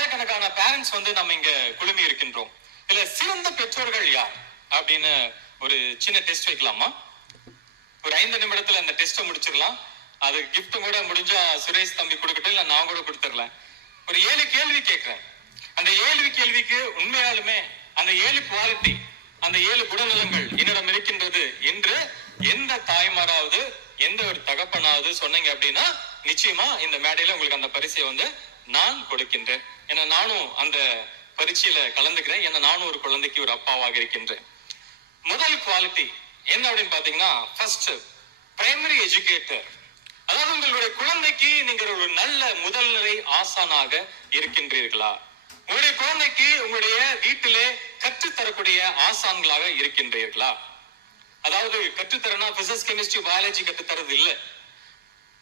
ஆயிரக்கணக்கான பேரண்ட்ஸ் வந்து நம்ம இங்க குழுமி இருக்கின்றோம். இதுல சிறந்த பெற்றோர்கள் யார்? அப்படின்னு ஒரு சின்ன டெஸ்ட் வைக்கலாமா? ஒரு ஐந்து நிமிடத்துல அந்த டெஸ்ட்டை முடிச்சிடலாம். அது கிஃப்ட் கூட முடிஞ்சா சுரேஷ் தம்பி கொடுக்கட்டும் இல்ல நான் கூட கொடுத்துடலாம். ஒரு ஏழு கேள்வி கேட்கிறேன். அந்த ஏழு கேள்விக்கு உண்மையாலுமே அந்த ஏழு குவாலிட்டி அந்த ஏழு குணநலங்கள் என்னிடம் இருக்கின்றது என்று எந்த தாய்மாராவது எந்த ஒரு தகப்பனாவது சொன்னீங்க அப்படின்னா நிச்சயமா இந்த மேடையில உங்களுக்கு அந்த பரிசை வந்து நான் கொடுக்கின்றேன். ஏன்னா நானும் அந்த பரீட்சையில கலந்துக்கிறேன். ஏன்னா நானும் ஒரு குழந்தைக்கு ஒரு அப்பாவாக இருக்கின்றேன். முதல் குவாலிட்டி என்ன அப்படின்னு பாத்தீங்கன்னா ஃபர்ஸ்ட் பிரைமரி எஜுகேட்டர் அதாவது உங்களுடைய குழந்தைக்கு நீங்க ஒரு நல்ல முதல்நிலை ஆசானாக இருக்கின்றீர்களா? உங்களுடைய குழந்தைக்கு உங்களுடைய வீட்டிலே கற்றுத்தரக்கூடிய ஆசான்களாக இருக்கின்றீர்களா? அதாவது கற்றுத்தரனா பிசிக்ஸ் கெமிஸ்ட்ரி பயாலஜி கற்றுத்தரது இல்ல.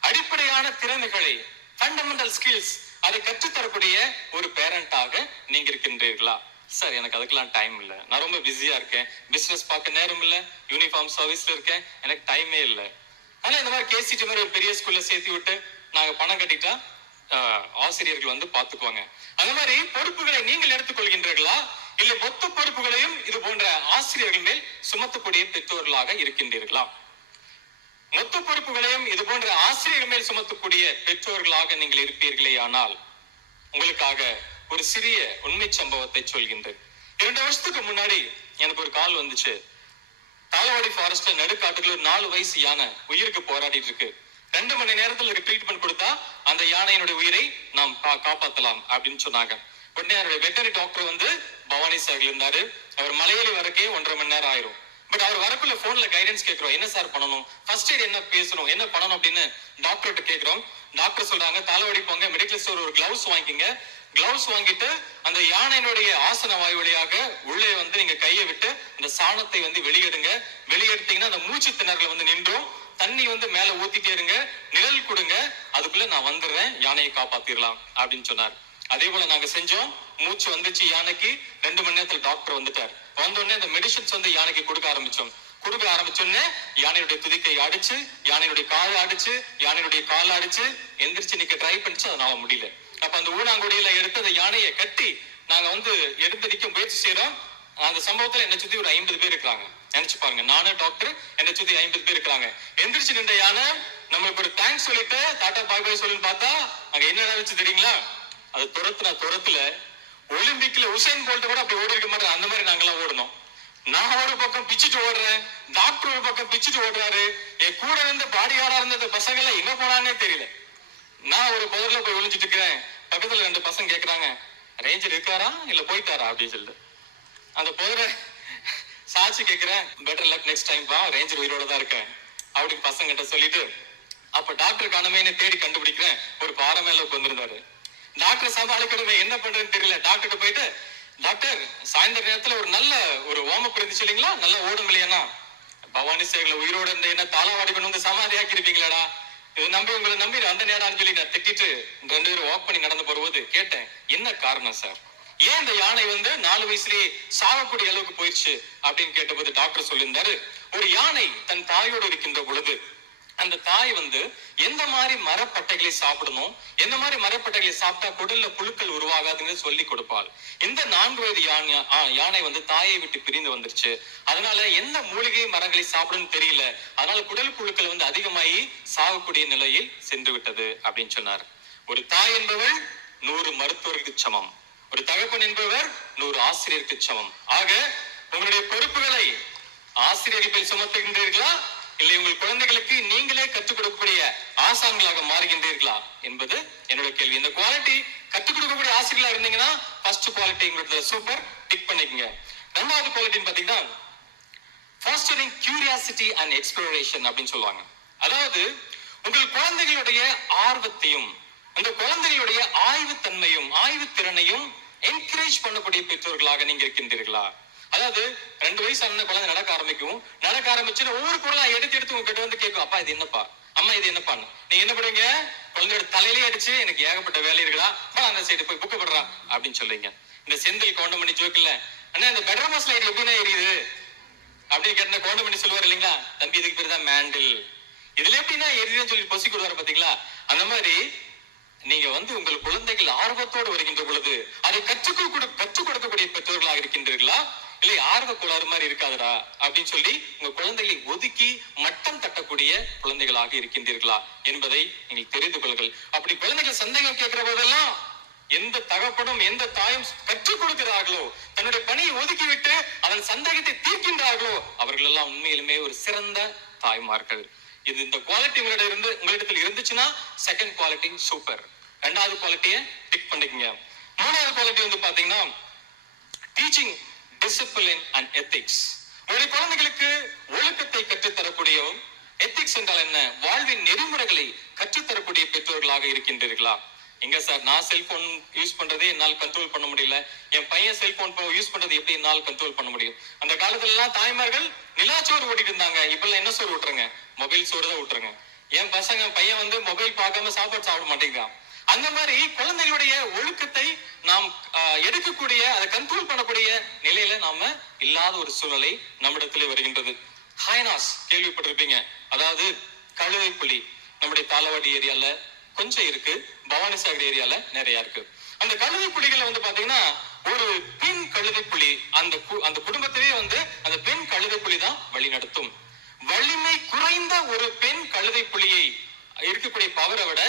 அடிப்படையான திறமைகளை ஃபண்டமெண்டல் ஸ்கில்ஸ் அதை கற்றுத்தரக்கூடிய ஒரு பேரண்டாக நீங்க இருக்கின்றீர்களா? சார் எனக்கு அதுக்கெல்லாம் டைம் இல்ல. நான் ரொம்ப பிஸியா இருக்கேன். பிசினஸ் பார்க்க நேரம் இல்ல. யூனிஃபார்ம் சர்வீஸ்ல இருக்கேன். எனக்கு டைமே இல்ல. ஆனா இந்த மாதிரி கேசிடி மாதிரி ஒரு பெரிய ஸ்கூல்ல சேர்த்து விட்டு நாங்க பணம் கட்டிட்டா ஆஹ், ஆசிரியர்கள் வந்து பாத்துக்குவாங்க அந்த மாதிரி பொறுப்புகளை நீங்கள் எடுத்துக்கொள்கின்றீர்களா? இல்ல மொத்த பொறுப்புகளையும் இது போன்ற ஆசிரியர்கள் மேல் சுமத்தக்கூடிய பெற்றோர்களாக இருக்கின்றீர்களா? மொத்த பொறுப்புகளையும் இது போன்ற ஆசிரியர்கள் மேல் சுமத்தக்கூடிய பெற்றோர்களாக நீங்கள் இருப்பீர்களே ஆனால் உங்களுக்காக ஒரு சிறிய உண்மை சம்பவத்தை சொல்கின்றேன். இரண்டு வருஷத்துக்கு முன்னாடி எனக்கு ஒரு கால் வந்துச்சு. தாளவாடி ஃபாரஸ்ட்ல நடுக்காட்டுக்குள்ள ஒரு நாலு வயசு யானை உயிருக்கு போராடிட்டு இருக்கு. ரெண்டு மணி நேரத்துல ஒரு ட்ரீட்மெண்ட் கொடுத்தா அந்த யானையினுடைய உயிரை நாம் கா- காப்பாத்தலாம் அப்படின்னு சொன்னாங்க. உடனே அவருடைய வெட்டரி டாக்டர் வந்து பவானி சாகர் இருந்தாரு. அவர் மலையேறி வரக்கே ஒன்றரை மணி நேரம் ஆயிரும். பட் அவர் வரக்குள்ள போன்ல கைடன்ஸ் கேட்கிறோம். என்ன சார் பண்ணணும்? ஃபர்ஸ்ட் எய்ட் என்ன பேசணும்? என்ன பண்ணணும் அப்படின்னு டாக்டர்கிட்ட கேட்கிறோம். டாக்டர் சொல்றாங்க தலைவடி போங்க மெடிக்கல் ஸ்டோர் ஒரு கிளவுஸ் வாங்கிக்கங்க கிளவுஸ் வாங்கிட்டு அந்த யானையினுடைய ஆசன வாய் வழியாக உள்ளே வந்து நீங்க கையை விட்டு அந்த சாணத்தை வந்து வெளியெடுங்க. வெளியெடுத்தீங்கன்னா அந்த மூச்சு திணறல் வந்து நின்றும். தண்ணி வந்து மேல ஊத்திட்டே இருங்க. நிழல் கொடுங்க. அதுக்குள்ள நான் வந்துடுறேன். யானையை காப்பாத்திரலாம் அப்படின்னு சொன்னார். அதே போல நாங்க செஞ்சோம். மூச்சு வந்துச்சு யானைக்கு. ரெண்டு மணி நேரத்துல டாக்டர் வந்துட்டார். வந்த உடனே அந்த மெடிசன்ஸ் வந்து யானைக்கு கொடுக்க ஆரம்பிச்சோம். கொடுக்க ஆரம்பிச்சோடனே யானையுடைய துதிக்கை அடிச்சு யானையுடைய காலை அடிச்சு யானையுடைய கால அடிச்சு எந்திரிச்சு நிக்க ட்ரை பண்ணிச்சு அதனால முடியல. அப்ப அந்த ஊனாங்குடியில எடுத்து அந்த யானையை கட்டி நாங்க வந்து எடுத்து நிக்க முயற்சி செய்யறோம் அந்த சம்பவத்துல என்னை சுத்தி ஒரு ஐம்பது பேர் இருக்கிறாங்க. நினைச்சு பாருங்க நானே டாக்டர் என்னை சுத்தி ஐம்பது பேர் இருக்கிறாங்க. எந்திரிச்சு நின்ற யானை நம்மளுக்கு ஒரு தேங்க்ஸ் சொல்லிட்டு டாட்டா பாய் பாய் சொல்லுன்னு பார்த்தா அங்க என்ன நடந்துச்சு தெரியுங்களா? அது துரத்துன துரத்துல ஒலிம்பிக்ல உசைன் போல்ட் கூட அப்படி ஓடி இருக்க மாட்டேன் அந்த மாதிரி நாங்கெல்லாம் ஓடணும். நான் ஒரு பக்கம் பிச்சுட்டு ஓடுறேன். டாக்டர் ஒரு பக்கம் பிச்சுட்டு ஓடுறாரு. என் கூட இருந்த பாடிகாரா இருந்த பசங்க எல்லாம் எங்க போனானே தெரியல. நான் ஒரு புதர்ல போய் ஒளிஞ்சிட்டு இருக்கிறேன். பக்கத்துல ரெண்டு பசங்க கேக்குறாங்க. ரேஞ்சர் இருக்காரா? இல்ல போயிட்டாரா? அப்படின்னு சொல்லிட்டு. அந்த புதரை சாட்சி கேக்குறேன். பெட்டர் லக் நெக்ஸ்ட் டைம் பா ரேஞ்சர் உயிரோட தான் இருக்கேன். அப்படின்னு பசங்கிட்ட சொல்லிட்டு அப்ப டாக்டர் காணமே தேடி கண்டுபிடிக்கிறேன். ஒரு பாறை மேல உட்கார்ந்திருந்தாரு. டாக்டர் சமாளிக்கணுமே என்ன பண்றதுன்னு தெரியல. டாக்டர்கிட்ட போயிட்டு டாக்டர் சாயந்தர நேரத்துல ஒரு நல்ல ஒரு வார்ம் இருந்துச்சு இல்லைங்களா? நல்லா ஓடும் இல்லையானா பவானி சேகல உயிரோட இருந்த என்ன தாளாவாடி கொண்டு வந்து சமாதி ஆக்கி இருப்பீங்களாடா இது நம்பி உங்களை நம்பி அந்த நேரம் சொல்லி நான் திட்டிட்டு ரெண்டு பேரும் வாக் பண்ணி நடந்து போகும்போது கேட்டேன். என்ன காரணம் சார் ஏன் இந்த யானை வந்து நாலு வயசுலயே சாகக்கூடிய அளவுக்கு போயிடுச்சு? அப்படின்னு கேட்டபோது டாக்டர் சொல்லியிருந்தாரு ஒரு யானை தன் தாயோடு இருக்கின்ற பொழுது அந்த தாய் வந்து எந்த மாதிரி மரப்பட்டைகளை சாப்பிடணும்? எந்த மாதிரி மரப்பட்டைகளை சாப்பிட்டா குடல்ல புழுக்கள் உருவாகாதுன்னு சொல்லி கொடுப்பாள். இந்த நான்கு வயது யானை யானை வந்து தாயை விட்டு பிரிந்து வந்துருச்சு. அதனால எந்த மூலிகை மரங்களை சாப்பிடணும்னு தெரியல. அதனால குடல் புழுக்கள் வந்து அதிகமாகி சாகக்கூடிய நிலையில் சென்று விட்டது அப்படின்னு சொன்னார். ஒரு தாய் என்பவள் நூறு மருத்துவருக்கு சமம். ஒரு தகப்பன் என்பவர் நூறு ஆசிரியருக்கு சமம். ஆக உங்களுடைய பொறுப்புகளை ஆசிரியர் சுமத்துகின்றீர்களா? இல்லை உங்கள் குழந்தைகளுக்கு நீங்களே கற்றுக் கொடுக்கக்கூடிய ஆசான்களாக மாறுகின்றீர்களா என்பது என்னோட கேள்வி. இந்த குவாலிட்டி கற்றுக் கொடுக்கக்கூடிய ஆசிரியர்களா இருந்தீங்கன்னா ஃபர்ஸ்ட் குவாலிட்டி எங்களுக்கு சூப்பர் டிக் பண்ணிக்கங்க. ரெண்டாவது குவாலிட்டின்னு பாத்தீங்கன்னா கியூரியாசிட்டி அண்ட் and அப்படின்னு சொல்லுவாங்க. அதாவது உங்கள் குழந்தைகளுடைய ஆர்வத்தையும் அந்த குழந்தைகளுடைய ஆய்வுத்தன்மையும் ஆய்வுத்திறனையும் என்கரேஜ் பண்ணக்கூடிய பெற்றோர்களாக நீங்க இருக்கின்றீர்களா? அதாவது ரெண்டு வயசு ஆன குழந்தை நடக்க ஆரம்பிக்கும். நடக்க ஆரம்பிச்சு ஒவ்வொரு குரலா எடுத்து எடுத்து உங்ககிட்ட வந்து கேட்கும். அப்பா இது என்னப்பா? அம்மா இது என்னப்பான்னு. நீங்க என்ன பண்ணுவீங்க? குழந்தையோட தலையிலே அடிச்சு எனக்கு ஏகப்பட்ட வேலை இருக்குடா. அப்பா அந்த சைடு போய் புக்கு படுறா அப்படின்னு சொல்றீங்க. இந்த செந்தில் கோண்டமணி ஜோக் அண்ணா இந்த பெட்ரூம் லைட் எப்படின்னா எரியுது? அப்படின்னு கேட்ட கோண்டமணி சொல்லுவார் இல்லைங்களா? தம்பி இதுக்கு பேர் தான் மேண்டில் இதுல எப்படின்னா எரியுதுன்னு சொல்லி பொசிக்கிடுவாரு பாத்தீங்களா? அந்த மாதிரி நீங்க வந்து உங்கள் குழந்தைகள் ஆர்வத்தோடு வருகின்ற பொழுது அதை கற்றுக் கற்றுக் கொடுக்கக்கூடிய பெற்றோர்களாக இருக்கின்றீர்களா? இல்லை ஆர்வ கோளாறு மாதிரி இருக்காதடா அப்படின்னு சொல்லி உங்க குழந்தைகளை ஒதுக்கி மட்டம் தட்டக்கூடிய குழந்தைகளாக இருக்கின்றீர்களா என்பதை நீங்கள் தெரிந்து கொள்ளுங்கள். அப்படி குழந்தைகள் சந்தேகம் கேட்கிற போதெல்லாம் எந்த தகப்பனும் எந்த தாயும் கற்றுக் கொடுக்கிறார்களோ தன்னுடைய பணியை ஒதுக்கிவிட்டு அதன் சந்தேகத்தை தீர்க்கின்றார்களோ அவர்கள் எல்லாம் உண்மையிலுமே ஒரு சிறந்த தாய்மார்கள். இது இந்த குவாலிட்டி உங்களிடம் இருந்து உங்களிடத்தில் இருந்துச்சுன்னா செகண்ட் குவாலிட்டி சூப்பர் ரெண்டாவது குவாலிட்டியை டிக் பண்ணிக்கங்க. மூணாவது குவாலிட்டி வந்து பாத்தீங்கன்னா டீச்சிங் டிசிப்ளின் அண்ட் எத்திக்ஸ் உங்களுடைய குழந்தைகளுக்கு ஒழுக்கத்தை கற்றுத்தரக்கூடியவும் எத்திக்ஸ் என்றால் என்ன? வாழ்வின் நெறிமுறைகளை கற்றுத்தரக்கூடிய பெற்றோர்களாக இருக்கின்றீர்களா? எங்க சார் நான் செல்போன் யூஸ் பண்றதே என்னால் கண்ட்ரோல் பண்ண முடியல. என் பையன் செல்போன் யூஸ் பண்றது எப்படி என்னால் கண்ட்ரோல் பண்ண முடியும்? அந்த காலத்துல எல்லாம் தாய்மார்கள் நிலாச்சோறு ஓட்டிட்டு இருந்தாங்க. இப்ப என்ன சோறு விட்டுருங்க மொபைல் சோறு தான் விட்டுருங்க என் பசங்க பையன் வந்து மொபைல் பார்க்காம சாப்பாடு சாப்பிட மாட்டேங்கிறான். அந்த மாதிரி குழந்தைகளுடைய ஒழுக்கத்தை நாம் ஆஹ், எடுக்கக்கூடிய அதை கண்ட்ரோல் பண்ணக்கூடிய நிலையில நாம இல்லாத ஒரு சூழலை நம்மிடத்திலே வருகின்றது. ஹைனாஸ் கேள்விப்பட்டிருப்பீங்க. அதாவது கழுதை புலி. நம்முடைய தாளவாடி ஏரியால கொஞ்சம் இருக்கு. பவானிசாகர் ஏரியால நிறைய இருக்கு. அந்த கழுதை புலிகளை வந்து பாத்தீங்கன்னா ஒரு பெண் கழுதை புலி அந்த கு- அந்த குடும்பத்திலேயே வந்து அந்த பெண் கழுதை புலி தான் வழி நடத்தும் வலிமை குறைந்த ஒரு பெண் கழுதை புலியை இருக்கக்கூடிய பவரை விட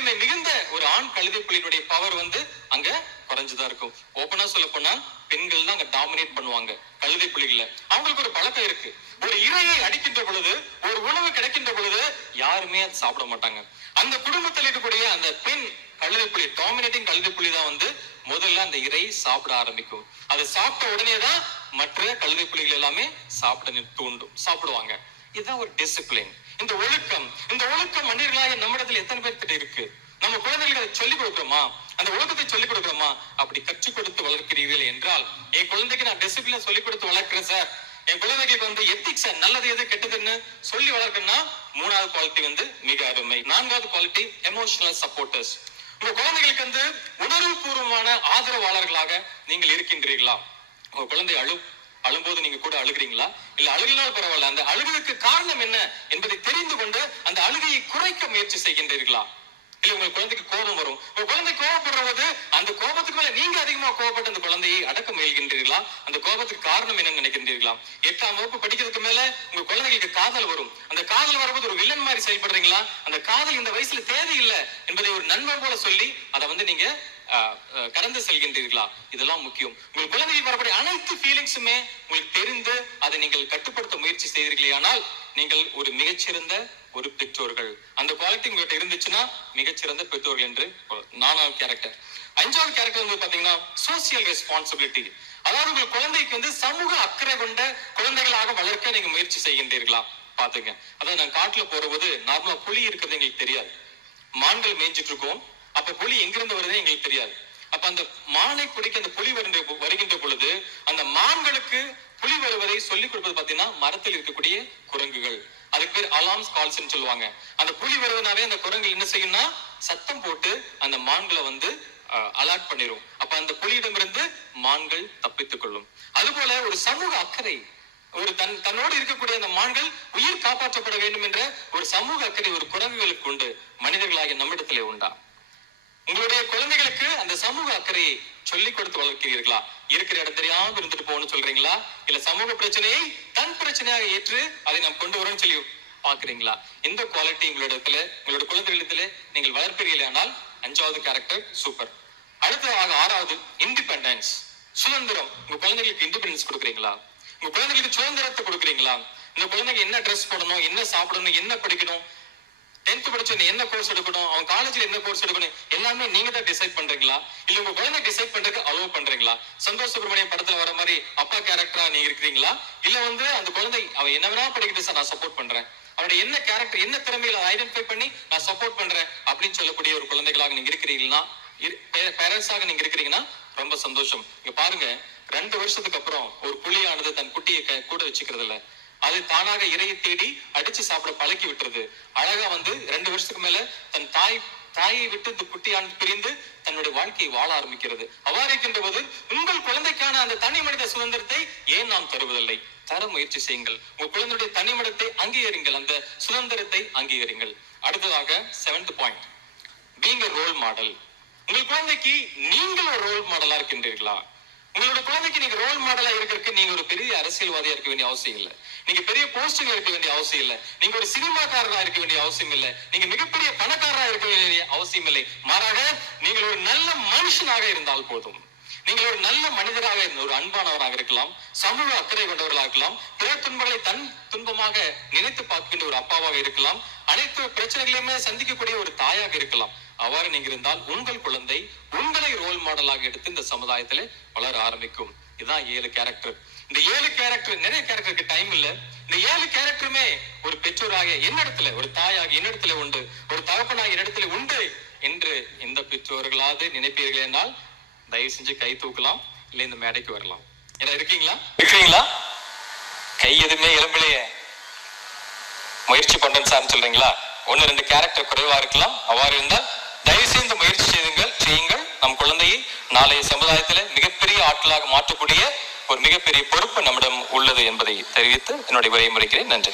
வலிமை மிகுந்த ஒரு ஆண் கழுதை புலியினுடைய பவர் வந்து அங்க குறைஞ்சுதான் இருக்கும். ஓப்பனா சொல்ல போனா பெண்கள் தான் அங்க டாமினேட் பண்ணுவாங்க கழுதை புலிகள்ல. அவங்களுக்கு ஒரு பழக்கம் இருக்கு. ஒரு இறையை அடிக்கின்ற பொழுது ஒரு உணவு கிடைக்கின்ற பொழுது யாருமே அதை சாப்பிட மாட்டாங்க. அந்த குடும்பத்தில் இருக்கக்கூடிய அந்த பெண் கழுதை புலி டாமினேட்டிங் கழுதை புலி தான் வந்து முதல்ல அந்த இறை சாப்பிட ஆரம்பிக்கும். அதை சாப்பிட்ட உடனே தான் மற்ற கழுதை புலிகள் எல்லாமே சாப்பிட தூண்டும் சாப்பிடுவாங்க. இது ஒரு டிசிப்ளின் இந்த ஒழுக்கம் இந்த ஒழுக்கம் மனிதர்களாக நம்மிடத்தில் எத்தனை பேர்கிட்ட இருக்கு? நம்ம குழந்தைகளுக்கு அதை சொல்லிக் கொடுக்கிறோமா? அந்த ஒழுக்கத்தை சொல்லிக் கொடுக்கிறோமா? அப்படி கற்றுக் கொடுத்து வளர்க்கிறீர்கள் என்றால் என் குழந்தைக்கு நான் டிசிப்ளின் சொல்லிக் கொடுத்து வளர்க்கிறேன் சார் என் குழந்தைகளுக்கு வந்து எத்திக்ஸ் நல்லது எது கெட்டதுன்னு சொல்லி வளர்க்கணும்னா மூணாவது குவாலிட்டி வந்து மிக அருமை. நான்காவது குவாலிட்டி எமோஷனல் சப்போர்ட்டர்ஸ் உங்க குழந்தைகளுக்கு வந்து உணர்வு பூர்வமான ஆதரவாளர்களாக நீங்கள் இருக்கின்றீர்களா? உங்க குழந்தை அழு அழும்போது நீங்க கூட அழுகிறீங்களா? இல்ல அழுகினால் பரவாயில்ல. அந்த அழுகுக்கு காரணம் என்ன என்பதை தெரிந்து கொண்டு அந்த அழுகையை குறைக்க முயற்சி செய்கின்றீர்களா? இல்ல உங்க குழந்தைக்கு கோபம் வரும். உங்க குழந்தை கோபப்படுறது அந்த கோபத்துக்கு மேல நீங்க அதிகமா கோபப்பட்டு அந்த குழந்தையை அடக்க முயல்கின்றீர்களா? அந்த கோபத்துக்கு காரணம் என்னன்னு நினைக்கின்றீர்களா? எட்டாம் வகுப்பு படிக்கிறதுக்கு மேல உங்க குழந்தைகளுக்கு காதல் வரும். அந்த காதல் வரும்போது ஒரு வில்லன் மாதிரி செயல்படுறீங்களா? அந்த காதல் இந்த வயசுல தேவையில்லை என்பதை ஒரு நண்பன் போல சொல்லி அதை வந்து நீங்க கடந்து செல்கின்றீர்களா? இதெல்லாம் முக்கியம். உங்கள் குழந்தைக்கு வரக்கூடிய அனைத்து ஃபீலிங்ஸுமே உங்களுக்கு தெரிந்து அதை நீங்கள் கட்டுப்படுத்த முயற்சி செய்தீர்களே ஆனால் நீங்கள் ஒரு மிகச்சிறந்த ஒரு பெற்றோர்கள். அந்த குவாலிட்டி உங்ககிட்ட இருந்துச்சுன்னா மிகச்சிறந்த பெற்றோர்கள் என்று நானாவது கேரக்டர் அஞ்சாவது கேரக்டர் வந்து பாத்தீங்கன்னா சோசியல் ரெஸ்பான்சிபிலிட்டி அதாவது உங்கள் குழந்தைக்கு வந்து சமூக அக்கறை கொண்ட குழந்தைகளாக வளர்க்க நீங்க முயற்சி செய்கின்றீர்களா? பாத்துங்க அதாவது நான் காட்டுல போறபோது நார்மலா புலி இருக்கிறது எங்களுக்கு தெரியாது. மான்கள் மேய்ஞ்சிட்டு இருக்கோம். அப்ப புலி எங்கிருந்து வருதுன்னு எங்களுக்கு தெரியாது. அப்ப அந்த மானை குடிக்க அந்த புலி வருகின்ற வருகின்ற பொழுது அந்த மான்களுக்கு புலி வருவதை சொல்லிக் கொடுப்பது பாத்தீங்கன்னா மரத்தில் இருக்கக்கூடிய குரங்குகள். அதுக்கு பேர் அலாம்ஸ் கால்ஸ் சொல்லுவாங்க. அந்த புலி வருவதனாவே அந்த குரங்கு என்ன செய்யும்னா சத்தம் போட்டு அந்த மான்களை வந்து அலர்ட் பண்ணிரும். அப்ப அந்த புலியிடமிருந்து மான்கள் தப்பித்துக் கொள்ளும். அதுபோல ஒரு சமூக அக்கறை ஒரு தன் தன்னோடு இருக்கக்கூடிய அந்த மான்கள் உயிர் காப்பாற்றப்பட வேண்டும் என்ற ஒரு சமூக அக்கறை ஒரு குரங்குகளுக்கு உண்டு. மனிதர்களாகிய நம்மிடத்திலே உண்டா? உங்களுடைய குழந்தைகளுக்கு அந்த சமூக அக்கறையை சொல்லிக் கொடுத்து வளர்க்கிறீர்களா? இருக்கிற இடம் தெரியாம இருந்துட்டு போகணும்னு சொல்றீங்களா? இல்ல சமூக பிரச்சனையை தன் பிரச்சனையாக ஏற்று அதை நாம் கொண்டு வரோம்னு சொல்லி பாக்குறீங்களா இந்த குவாலிட்டி உங்களிடத்துல உங்களோட குழந்தைகளிடத்துல நீங்கள் வளர்ப்பீர்கள் அஞ்சாவது கேரக்டர் சூப்பர் அடுத்ததாக ஆறாவது இண்டிபெண்டன்ஸ் சுதந்திரம். உங்க குழந்தைகளுக்கு இண்டிபெண்டன்ஸ் கொடுக்குறீங்களா? உங்க குழந்தைகளுக்கு சுதந்திரத்தை கொடுக்குறீங்களா? இந்த குழந்தைங்க என்ன ட்ரெஸ் போடணும் என்ன சாப்பிடணும் என்ன படிக்கணும்? டென்த் படிச்சு என்ன கோர்ஸ் எடுக்கணும்? அவன் காலேஜ்ல என்ன கோர்ஸ் எடுக்கணும்? எல்லாமே நீங்க தான் டிசைட் பண்றீங்களா? இல்ல உங்க குழந்தை டிசைட் பண்றதுக்கு அலோவ் பண்றீங்களா? சந்தோஷ் சுப்பிரமணியம் படத்துல வர மாதிரி அப்பா கேரக்டரா நீங்க இருக்கிறீங்களா? இல்ல வந்து அந்த குழந்தை அவன் என்ன வேணா படிக்கட்டும் சார் நான் சப்போர்ட் பண்றேன். அவனோட என்ன கேரக்டர் என்ன திறமையில ஐடென்டிஃபை பண்ணி நான் சப்போர்ட் பண்றேன் அப்படின்னு சொல்லக்கூடிய ஒரு குழந்தைகளாக நீங்க இருக்கிறீங்களா பேரண்ட்ஸாக நீங்க இருக்கிறீங்கன்னா ரொம்ப சந்தோஷம். இங்க பாருங்க ரெண்டு வருஷத்துக்கு அப்புறம் ஒரு புலியானது தன் குட்டியை கூட வச்சுக்கிறது இல்லை அது தானாக இறையை தேடி அடிச்சு சாப்பிட பழக்கி விட்டுறது அழகா வந்து ரெண்டு வருஷத்துக்கு மேல தன் தாய் தாயை விட்டு இந்த குட்டியான் பிரிந்து தன்னுடைய வாழ்க்கையை வாழ ஆரம்பிக்கிறது. அவ்வாறு போது உங்கள் குழந்தைக்கான அந்த தனி மனித சுதந்திரத்தை ஏன் நாம் தருவதில்லை? தர முயற்சி செய்யுங்கள். உங்க குழந்தையுடைய தனி மனிதத்தை அங்கீகரிங்கள். அந்த சுதந்திரத்தை அங்கீகரிங்கள். அடுத்ததாக seventh point being role model உங்கள் குழந்தைக்கு நீங்கள் ஒரு ரோல் மாடலா இருக்கின்றீர்களா? உங்களோட குழந்தைக்கு நீங்க ரோல் மாடலா இருக்கிறதுக்கு நீங்க ஒரு பெரிய அரசியல்வாதியா இருக்க வேண்டிய அவசியம் இல்ல. நீங்க பெரிய போஸ்டிங்ல இருக்க வேண்டிய அவசியம் இல்ல. நீங்க ஒரு சினிமாக்காரரா இருக்க வேண்டிய அவசியம் இல்ல. நீங்க மிகப்பெரிய பணக்காரரா இருக்க வேண்டிய அவசியம் இல்லை. மாறாக நீங்கள் ஒரு நல்ல மனுஷனாக இருந்தால் போதும். நீங்கள் ஒரு நல்ல மனிதராக இருந்த ஒரு அன்பானவராக இருக்கலாம். சமூக அக்கறை கொண்டவர்களாக இருக்கலாம். பிற துன்பங்களை தன் துன்பமாக நினைத்து பார்க்கின்ற ஒரு அப்பாவாக இருக்கலாம். அனைத்து பிரச்சனைகளையுமே சந்திக்கக்கூடிய ஒரு தாயாக இருக்கலாம். அவ்வாறு நீங்க இருந்தால் உங்கள் குழந்தை உங்களை ரோல் மாடலாக எடுத்து இந்த சமுதாயத்திலே வளர ஆரம்பிக்கும். இதுதான் ஏழு கேரக்டர் இந்த ஏழு கேரக்டர் நிறைய கேரக்டருக்கு டைம் இல்ல. இந்த ஏழு கேரக்டருமே ஒரு பெற்றோராக என்னிடத்துல ஒரு தாயாக என்னிடத்துல உண்டு ஒரு தகப்பனாக என்னிடத்துல உண்டு என்று எந்த பெற்றோர்களாவது நினைப்பீர்கள் என்றால் தயவு செஞ்சு கை தூக்கலாம் இல்ல இந்த மேடைக்கு வரலாம். ஏன்னா இருக்கீங்களா? இருக்கீங்களா? கை எதுவுமே எலும்பிலேயே. முயற்சி பண்றேன் சார் சொல்றீங்களா? ஒன்னு ரெண்டு கேரக்டர் குறைவா இருக்கலாம். அவ்வாறு இருந்தால் தயவு செய்து முயற்சி நம் குழந்தையை நாளைய சமுதாயத்தில மிகப்பெரிய ஆட்களாக மாற்றக்கூடிய ஒரு மிகப்பெரிய பொறுப்பு நம்மிடம் உள்ளது என்பதை தெரிவித்து என்னுடைய உரையை முறைக்கிறேன். நன்றி.